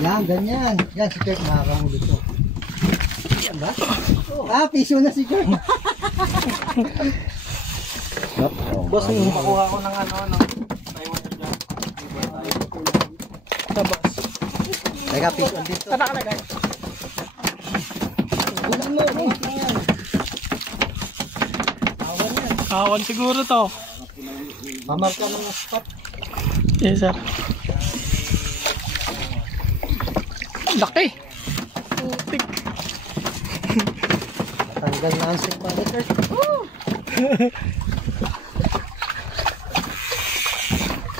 Yan, ganyan. Yan, si Kurt makakahulog to. Yan ba? Ah, piso na si Kurt. Boss, makuha ko ng ano. Taiwan na dyan. Tabas. Teka, piso dito. Saan nakalagay? Ulan mo, yan. Awan yan. Kawan siguro to. Mamarka mo ng spot. Yes, sir. Laki. Putik. Tanggal na ang stick pa ni Kurt.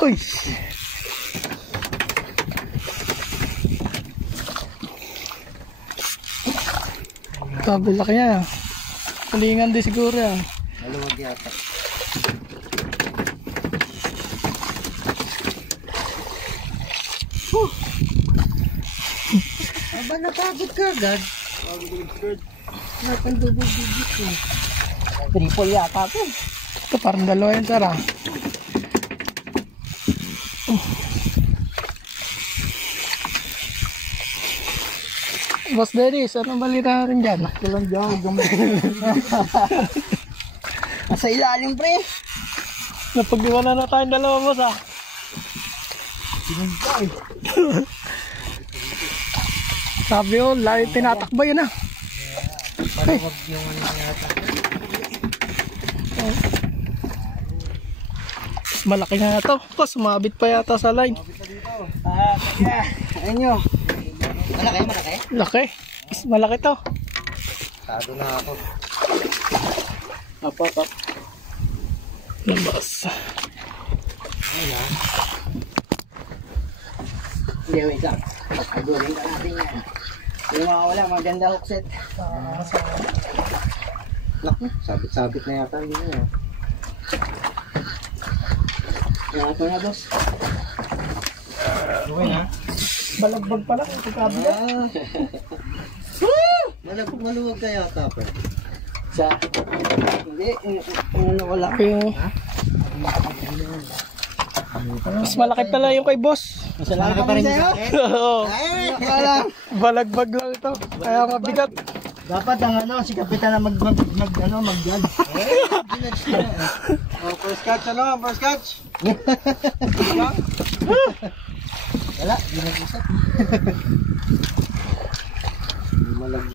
Uy. Sabi laki niya. Kulingan din siguro yan. Maluwag yata. Aba, napagod ka agad. Napang-double digit ko. Triple yata ito. Ito parang dalawa yan, sir. Boss Dennis, anong balita natin dyan? Kulang dyan, gamay. Nasa ilalim, pre. Napag-iwanan na tayong dalawa, boss, Sinumpay. Sabi ko, layo tinatakbo yun, Paluwag yung ano yata. Malaki nga ito. Boss, sumabit pa yata sa line. Kaya, ayun nyo. Malaki, malaki. Laki. Mas malaki to. Tado na ako. Apa. Labas. Ayun na. Hindi, wait lang. Pagkagurin ka natin yan. Yung mga wala, maganda hookset. Naku, sabit-sabit na yata hindi nyo. Ito na, boss. Okay na. Balagbag pala kung pagkabila. Maluwag ka yata pa. Hindi, ano wala. Okay. Mas malaki pala yung kay boss. Masalamat pa rin sa'yo? Oo. Ay, wala. Balagbag lang ito. Kaya mabigat. Dapat ang ano, si Kapitan na mag-judge. First catch first catch. Wala, ginag-usap.